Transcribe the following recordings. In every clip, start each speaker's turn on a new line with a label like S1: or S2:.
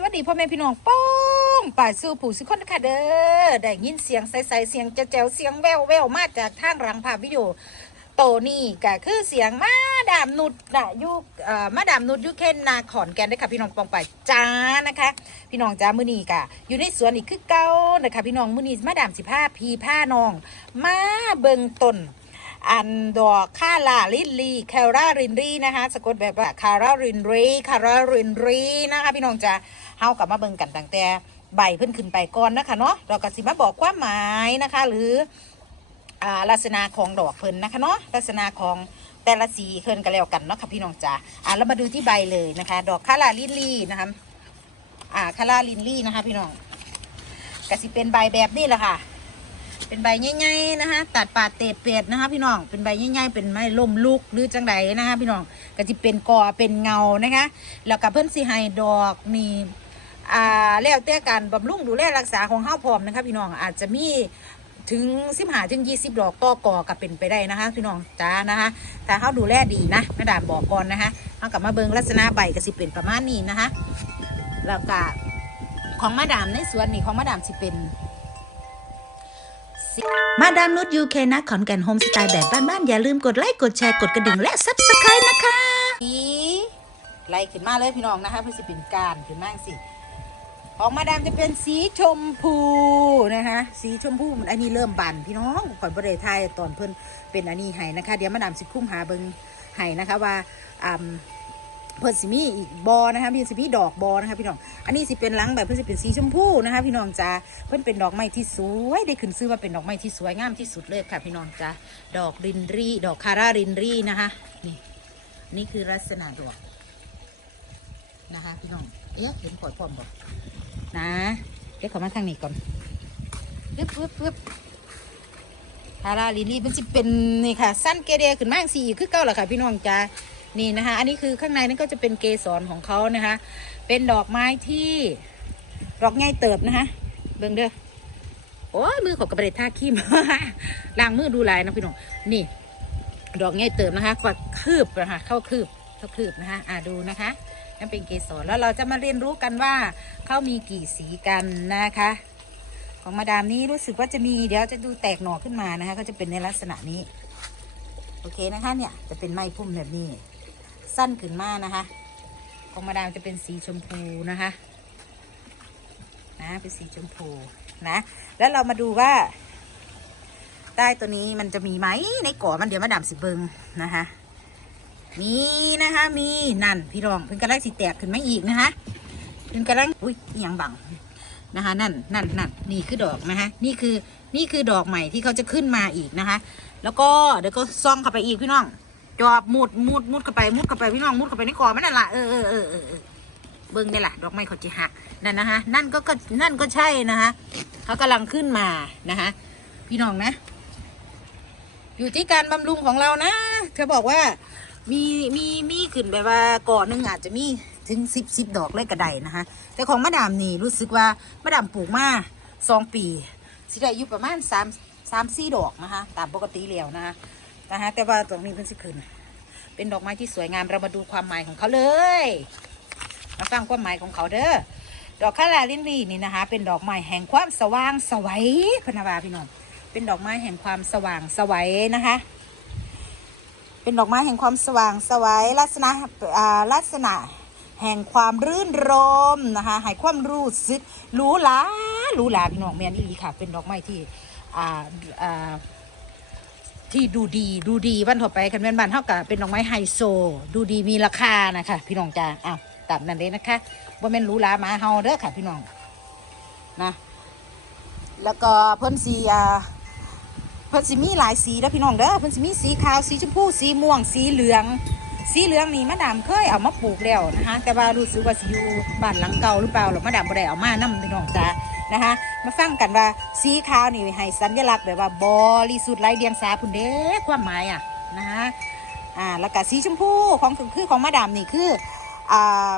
S1: สวัสดีพ่อแม่พี่น้องป้องป่ายสู่ผู้สุคนค่ะเด้อได้ยินเสียงใสๆเสียงแจ๋วๆเสียงแววแววมาจากทางหลังภาพวิดีโอโตนี่ก็คือเสียงมาดามนุดนะยุเอ่อมาดามนุดยุเคนนาขอนแก่นด้ค่ะพี่น้องปองป่าจ้านะคะ พี่น้องจ้ามือนีกะอยู่ในสวนอีกคือเก้านะคะพี่น้องมือนีมาดามสิผ้าพีผ้าน้อง มาเบิงต้นอันดอกคาลาลินลีแครารินรีนะคะสะกดแบบว่าคารารินรีคารารินรีนะคะพี่น้องจะ เฮากลับมาเบิ่งกันตั้งแต่ใบเพิ่นขึ้นไปก่อนนะคะเนาะเราก็สิมาบอกความหมายนะคะ หรืออ่าลักษณะของดอกเพิ่นนะคะเนาะลักษณะของแต่ละสีเพิ่นก็แล้วกันเนาะค่ะพี่น้องจ๋าอ่าเรามาดูที่ใบเลยนะคะ ดอกคาราลินลี่นะคะอ่าคาราลินลี่นะคะ พี่น้องก็สิเป็นใบแบบนี้แหละค่ะ เป็นใบใหญ่ๆนะคะตัดปาดเตดเป็ดนะคะ พี่น้องเป็นใบใหญ่ๆเป็นไม้ล่มลุกหรือจังไดนะคะ พี่น้องก็จะเป็นกอเป็นเงานะคะ แล้วก็เพิ่นสิให้ดอกนี่ อ่าแล้วแต่การบำรุงดูแลรักษาของเฮาพร้อมนะคะพี่น้องอาจจะมีถึงสิบหาถึงยี่สิบดอกต่อกอก็เป็นไปได้นะคะพี่น้องจ้านะคะแต่เฮาดูแลดีนะแม่ดามบอกก่อนนะคะเฮากลับมาเบิ่งลักษณะใบก็สิเป็นประมาณนี้นะคะแล้วก็ของมาดามในสวนนี่ของมาดามสิเป็น
S2: มาดามนุชยูเคนะขอนแก่นโฮมสไตล์แบบบ้านๆอย่าลืมกดไลค์กดแชร์กดกระดิ่งและซับสไครต์นะคะ
S1: สีไล่ขึ้นมาเลยพี่น้องนะคะเพื่อสิเป็นการขึ้นมาสิ ของมาดามจะเป็นสีชมพูนะคะสีชมพูอันนี้เริ่มบานพี่น้องก่อนประเดทายตอนเพิ่นเป็นอันนี้ให้นะคะ เดี๋ยวมาดามสิคุ้มหาเบิงให้นะคะว่าอ่าเพิ่นสิมีอีกบอนะคะพี่สิมีดอกบอนะคะพี่น้อง อันนี้สิเป็นลังแบบเพิ่นสิเป็นสีชมพูนะคะพี่น้องจ้าเพิ่นเป็นดอกไม้ที่สวยได้ขึ้นชื่อว่าเป็นดอกไม้ที่สวยงามที่สุดเลยค่ะพี่น้องจ้าดอกรินรีดอกคารารินรีนะคะนี่นี่คือลักษณะดอกนะคะพี่น้อง เอ๊ะเห็นขอดพร้อมบอก นะเดี๋ยวขอมาทางนี้ก่อนปึ๊บปึ๊บปึ๊บพาราลิลี่มันจะเป็นนี่ค่ะ สั้นเกเรขึ้นมากสีคือเก้าแหละค่ะ พี่น้องจ้านี่นะคะ อันนี้คือข้างในนั่นก็จะเป็นเกสรของเขานะคะ เป็นดอกไม้ที่ดอกง่ายเติบนะคะ เบิ่งเด้อโอ้มือของกระเบรดท่าขี้มล้างมือดูลายนะพี่น้อง นี่ ดอกง่ายเติมนะคะกว่าคืบนะคะเข้าคืบเข้าคืบนะคะอ่าดูนะคะ นั่นเป็นเกสรแล้วเราจะมาเรียนรู้กันว่าเขามีกี่สีกันนะคะ ของมาดามนี้รู้สึกว่าจะมีเดี๋ยวจะดูแตกหน่อขึ้นมานะคะก็จะเป็นในลักษณะนี้ โอเคนะคะเนี่ยจะเป็นไม้พุ่มแบบนี้ สั้นขึ้นมากนะคะ ของมาดามจะเป็นสีชมพูนะคะนะเป็นสีชมพูนะ แล้วเรามาดูว่า ใต้ตัวนี้มันจะมีไหมในก่อมันเดี๋ยวมาดามสิเบิงนะคะ มีนะคะมีนั่นพี่รองเพิ่นกำลังสิแตกขึ้นมาอีกนะคะเพิ่นกำลังอุ้ยยังบังนะคะนั่นนั่นนั่นนี่คือดอกนะคะนี่คือนี่คือดอกใหม่ที่เขาจะขึ้นมาอีกนะคะ แล้วก็เดี๋ยวก็ซ่องเข้าไปอีกพี่น้อง จอบมุดมุดมุดเข้าไปมุดเข้าไปพี่น้องมุดเข้าไปในกอมันนั่นละเออเออเออเออเออเบิ้งได้ละดอกไม้เขาจะหักนั่นนะคะนั่นก็ก็นั่นก็ใช่นะคะเขากำลังขึ้นมานะคะพี่น้องนะ อยู่ที่การบำรุงของเรานะเธอบอกว่า มีมีมีขึ้นแบบว่าก่อนหนึ่งอาจจะมีถึงสิบสิบดอกเลยกระไดนะคะแต่ของมาดามนี่รู้สึกว่ามาดามปลูกมาสองปีสิได้อยู่ประมาณสามสามสี่ดอกนะคะ ตามปกติแล้วนะคะนะคะแต่ว่าตรงนี้เพิ่งสิขึ้น เป็นดอกไม้ที่สวยงามเรามาดูความหมายของเขาเลย มาฟังความหมายของเขาเด้อดอกคาราลินลีนี่นะคะ เป็นดอกไม้แห่งความสว่างสวัยพนาวาพี่น้องเป็นดอกไม้แห่งความสว่างสวัยนะคะ เป็นดอกไม้แห่งความสว่างสวัยลักษณะลักษณะแห่งความรื่นรมนะคะให้ความรู้สึกหรูหราหรูหราพี่น้องแมนอีหลีค่ะ เป็นดอกไม้ที่อ่าอ่าที่ดูดีดูดีวันต่อไปคันแม่นบ้านเท่ากับเป็นดอกไม้ไฮโซ ดูดีมีราคานะคะ พี่น้องจ้าอ้าวตามนั้นเลยนะคะว่าแม่นหรูหรามาเฮาเด้อค่ะ พี่น้องนะแล้วก็เพิ่นสีอ่า เพิ่นสิมีหลายสีแล้วพี่น้องเด้อเพิ่นสิมีสีขาวสีชมพูสีม่วงสีเหลือง สีเหลืองนี่มะดามเคยเอามาปลูกแล้วนะคะ แต่ว่ารู้สึกว่าสิอยู่บ้านหลังเก่าหรือเปล่าหรือมะดามบ่ได้เอามานำพี่น้องจ้านะคะ มาฟังกันว่าสีขาวนี่ให้สัญลักษณ์แบบว่าบริสุทธิ์ไร้เดียงสาพุ่นเด้ความหมายอะนะคะอ่าแล้วก็สีชมพูของคือของมะดามนี่คืออ่า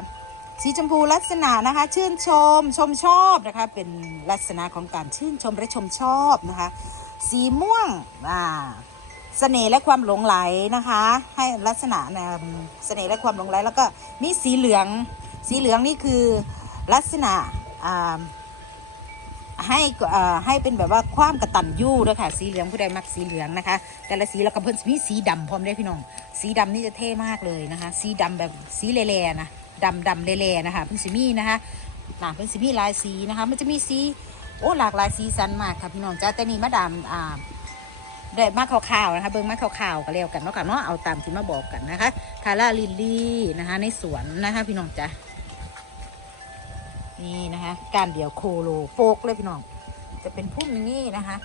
S1: สีชมพูลักษณะนะคะ ชื่นชมชมชอบนะคะ เป็นลักษณะของการชื่นชมและชมชอบนะคะ สีม่วงอ่าเสน่ห์และความหลงไหลนะคะ ให้ลักษณะนะเสน่ห์และความหลงไหลแล้วก็มีสีเหลือง สีเหลืองนี่คือลักษณะอ่าให้เอ่อให้เป็นแบบว่าความกระตันยู่ด้วยค่ะ สีเหลืองผู้ใดมักสีเหลืองนะคะ แต่ละสีแล้วก็เพิ่นสิมีสีดำพร้อมได้พี่น้อง สีดำนี่จะเท่มากเลยนะคะ สีดำแบบสีเล่ๆนะดำดำเล่ๆนะคะเพิ่นสิมีนะคะหน่ะเพิ่นสิมีลายสีนะคะ มันจะมีสี โอ้หลากหลายสีสันมากค่ะพี่น้องจ้าแต่นี่มาดามอ่าได้มาข่าวๆนะคะเบิ้งมาข่าวๆก็เรียกกันเนาะค่ะเนาะเอาตามที่มาบอกกันนะคะคาร่าลิลลี่นะคะ ในสวนนะคะพี่น้องจ้ะนี่นะคะการเดี่ยวโคโลโฟกเลยพี่น้อง จะเป็นพุ่มอย่างนี้นะคะ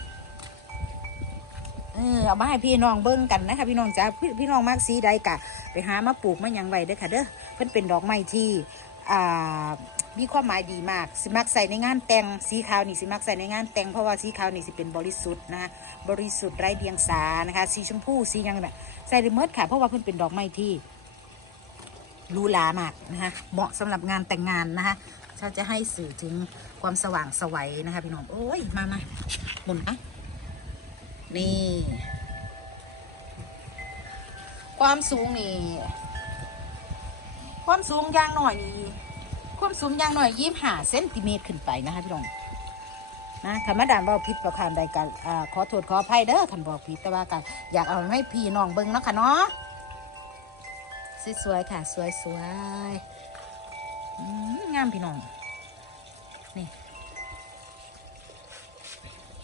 S1: เออเอามาให้พี่น้องเบิ้งกันนะคะ พี่น้องจ้ะพี่พี่น้องมากสีใดกะ ไปหามาปลูกมายังไว้เด้อค่ะเด้อเพิ่นเป็นดอกไม้ที่อ่า มีความหมายดีมาก สิมักใส่ในงานแต่งสีขาวนี่สิมักใส่ในงานแต่งเพราะว่าสีขาวนี่สิเป็นบริสุทธิ์นะคะบริสุทธิ์ไร้เดียงสานะคะ สีชมพูสียังแบบใส่ได้เมดค่ะเพราะว่าเพิ่นเป็นดอกไม้ที่รูหรามากนะคะเหมาะสำหรับงานแต่งงานนะคะเขาจะให้สื่อถึงความสว่างสวัยนะคะพี่น้องโอ้ยมามาหมุนนะนี่ ความสูงนี่ ความสูงยางหน่อยนี่ ความสูงอย่างหน่อยยี่ห้าเซนติเมตรขึ้นไปนะคะพี่น้องนะธรรมดาว่าพิษประการใดกันอขอโทษขออภัยเด้อคันบอกผิดแต่ว่ากันอยากเอาให้พี่น้องเบิ่งเนาะค่ะเนาะสวยๆค่ะ สวยๆงามพี่น้องนี่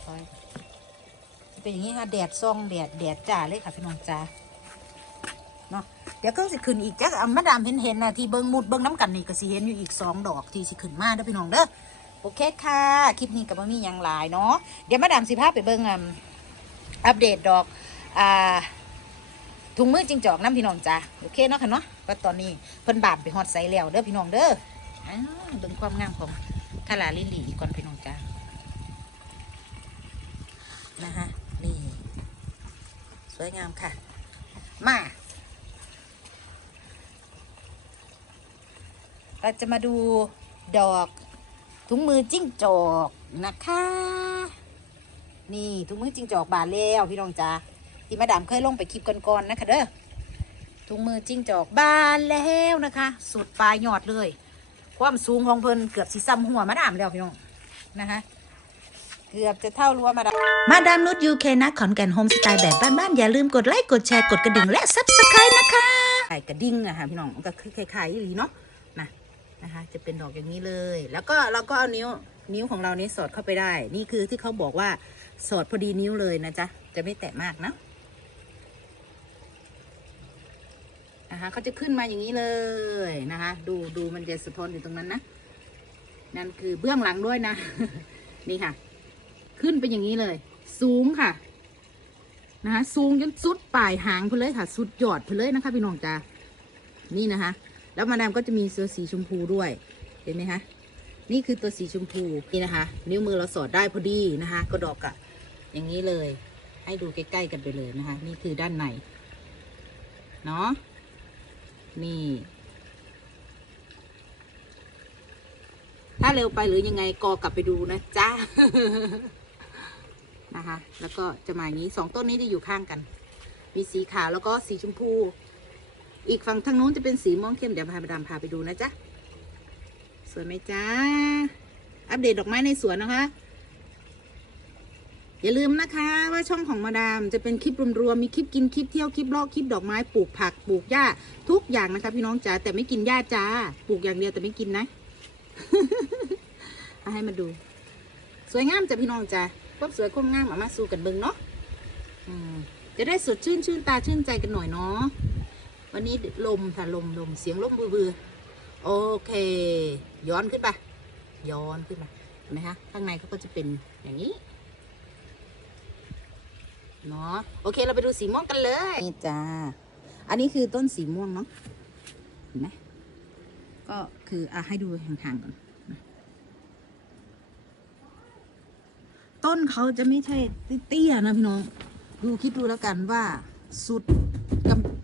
S1: สวยเป็นอย่างนี้ค่ะแดดซองแดดแดดจ้าเลยค่ะพี่น้องจ้า เนาะเดี๋ยวก็สิขึ้นอีกจ้ะอะมาดามเห็นเห็นนะที่เบิ้งมุดเบิ้งน้ำกันนี่ก็สิเห็นอยู่อีกสองดอกที่สิขึ้นมาเด้อพี่น้องเด้อโอเคค่ะ คลิปนี้ก็บ่มีหยังหลายเนาะเดี๋ยวมาดามสิพาไปเบิ้งอัปเดตดอกอ่าถุงมือจิงจอกน้ำพี่น้องจ้ะโอเคเนาะค่ะเนาะก็ตอนนี้เพิ่นบานไปฮอดไซแล้วเด้อพี่น้องเด้ออ้าวเบิ้งความงามของคาราลิลลี่ก่อนพี่น้องจ้ะนะฮะนี่สวยงามค่ะ มา เราจะมาดูดอกถุงมือจิ้งจอกนะคะ นี่ถุงมือจิ้งจอกบานแล้วพี่น้องจ้าที่มาดามเคยลงไปคลิปก่อนๆนะคะเด้อถุงมือจิ้งจอกบานแล้วนะคะ สุดปลายยอดเลย ความสูงของเพิ่นเกือบสิซ้ำหัวมาดามแล้วพี่น้องนะคะเกือบจะเท่ารั้วมาดาม
S2: มาดามนุชยูเคนะขอนแก่นโฮมสไตล์แบบบ้านๆอย่าลืมกดไลค์กดแชร์กดกระดิ่งและซับสไครต์นะคะ
S1: ไข่กระดิ่งอะค่ะพี่น้องมันก็คือคล้ายๆอีหลีเนาะ นะคะ จะเป็นดอกอย่างนี้เลย แล้วก็เราก็เอานิ้วนิ้วของเรานี้สอดเข้าไปได้ นี่คือที่เขาบอกว่าสอดพอดีนิ้วเลยนะจ๊ะ จะไม่แตะมากนะนะคะเขาจะขึ้นมาอย่างนี้เลยนะคะ ดูดูมันจะสะท้อนอยู่ตรงนั้นนะ นั่นคือเบื้องหลังด้วยนะ นี่ค่ะ ขึ้นไปอย่างนี้เลย สูงค่ะ นะคะสูงจนสุดปลายหางไปเลยค่ะ สุดยอดไปเลยนะคะพี่น้องจ้านี่นะคะ แล้วมาดามก็จะมีตัวสีชมพูด้วยเห็นไหมคะนี่คือตัวสีชมพูนี่นะคะ นิ้วมือเราสอดได้พอดีนะคะ ก็ดอกอะอย่างนี้เลย ให้ดูใกล้ๆกันไปเลยนะคะ นี่คือด้านในเนาะนี่ถ้าเร็วไปหรือยังไงกอกลับไปดูนะจ้านะคะ แล้วก็จะมาอย่างนี้สองต้นนี้จะอยู่ข้างกัน มีสีขาวแล้วก็สีชมพู อีกฝั่งทางนู้นจะเป็นสีม่วงเข้มเดี๋ยวพาไปดามพาไปดูนะจ๊ะสวยไหมจ๊ะอัปเดตดอกไม้ในสวนนะคะ อย่าลืมนะคะว่าช่องของมาดามจะเป็นคลิปรวมๆมีคลิปกินคลิปเที่ยวคลิปเลาะคลิปดอกไม้ปลูกผักปลูกหญ้าทุกอย่างนะคะ พี่น้องจ๋าแต่ไม่กินหญ้าจ้าปลูกอย่างเดียวแต่ไม่กินนะเอาให้มาดู สวยงามจ้ะพี่น้องจ้ะความสวยความงามเอามาสู้กันเบิงเนาะจะได้สดชื่นชื่นตาชื่นใจกันหน่อยเนาะ วันนี้ลมค่ะลมลมเสียงลมบือๆโอเค ย้อนขึ้นไปย้อนขึ้นไปเห็นไหมคะข้างในเขาก็จะเป็นอย่างนี้เนาะโอเคเราไปดูสีม่วงกันเลยนี่จ้าอันนี้คือต้นสีม่วงเนาะเห็นไหมก็คืออะให้ดูห่างๆก่อนต้นเขาจะไม่ใช่เตี้ยนะพี่น้อง ดูคิดดูแล้วกันว่าสุด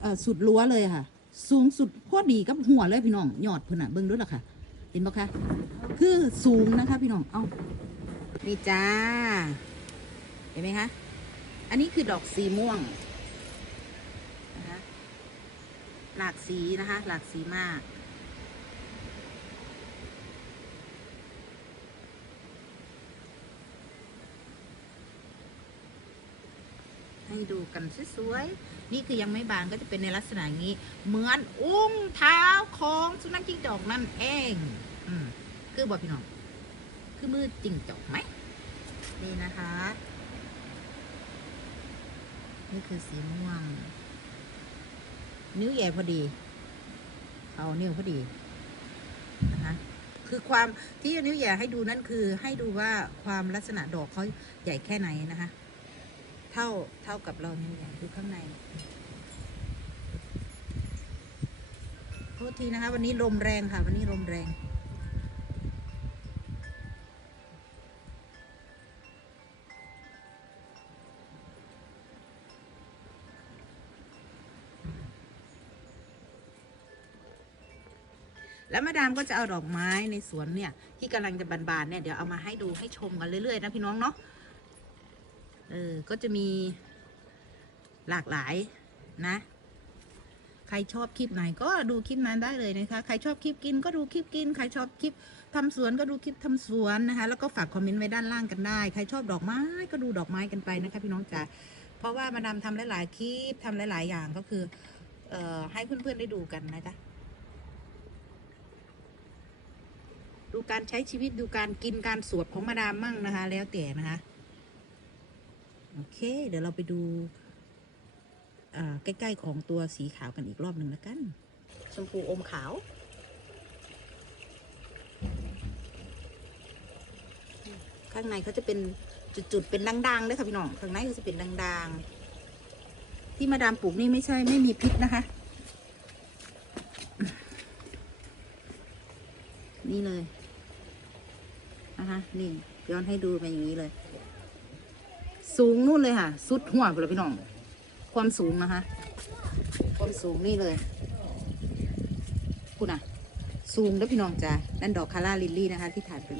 S1: อสุดรั้วเลยค่ะ สูงสุดพอดีกับหัวเลยพี่น้องยอดเพิ่นอะเบิ่งด้วยล่ะค่ะ เห็นปะคะ คือสูงนะคะ พี่น้อง เอานี่จ้า เห็นไหมคะ อันนี้คือดอกสีม่วงนะคะ หลากสีนะคะ หลากสีมาก ให้ดูกันสวยๆ นี่คือยังไม่บานก็จะเป็นในลักษณะงนี้ เหมือนอุ้งเท้าของสุนัขจิ้งจอกนั่นเอง อืมคือบอกพี่น้อง คือมือจิ้งจอกไหม นี่นะคะ นี่คือสีม่วง นิ้วใหญ่พอดี เอานิ้วพอดีนะคะคือความที่นิ้วใหญ่ให้ดูนั่นคือให้ดูว่าความลักษณะดอกเขาใหญ่แค่ไหนนะคะ ท่าเท่ากับเรานิ้วใหญ่ดูข้างในโทษทีนะคะ วันนี้ลมแรงค่ะ วันนี้ลมแรงแล้วมาดามก็จะเอาดอกไม้ในสวนเนี่ย ที่กำลังจะบานๆเนี่ย เดี๋ยวเอามาให้ดูให้ชมกันเรื่อยๆนะพี่น้องเนาะ เออ ก็จะมีหลากหลายนะ ใครชอบคลิปไหนก็ดูคลิปนั้นได้เลยนะคะ ใครชอบคลิปกินก็ดูคลิปกิน ใครชอบคลิปทำสวนก็ดูคลิปทำสวนนะคะ แล้วก็ฝากคอมเมนต์ไว้ด้านล่างกันได้ ใครชอบดอกไม้ก็ดูดอกไม้กันไปนะคะพี่น้องจ๋า เพราะว่ามาดามทำหลาย ๆ คลิปทำหลาย ๆ อย่างก็คือ เอ่อ ให้เพื่อน ๆ ได้ดูกันนะจ๊ะดูการใช้ชีวิตดูการกินการสวดของมาดามมั่งนะคะ แล้วแต่นะคะ โอเค เดี๋ยวเราไปดูใกล้ ๆ ของตัวสีขาวกันอีกรอบหนึ่งแล้วกัน ชมพูอมขาว ข้างในเขาจะเป็นจุดๆเป็นด่างๆด้วยค่ะพี่น้อง ข้างในเขาจะเป็นด่างๆ ที่มาดามปลูกนี่ไม่ใช่ไม่มีพิษนะคะ นี่เลยนะคะนี่ย้อนให้ดูไปอย่างนี้เลย สูงนู่นเลยค่ะ สุดหัวไปเลยพี่น้อง ความสูงนะคะ ความสูงนี่เลยคุณอะ สูงแล้วพี่น้องจ้ะนั่นดอกคาร่าลิลลี่นะคะ ที่ถ่ายเป็น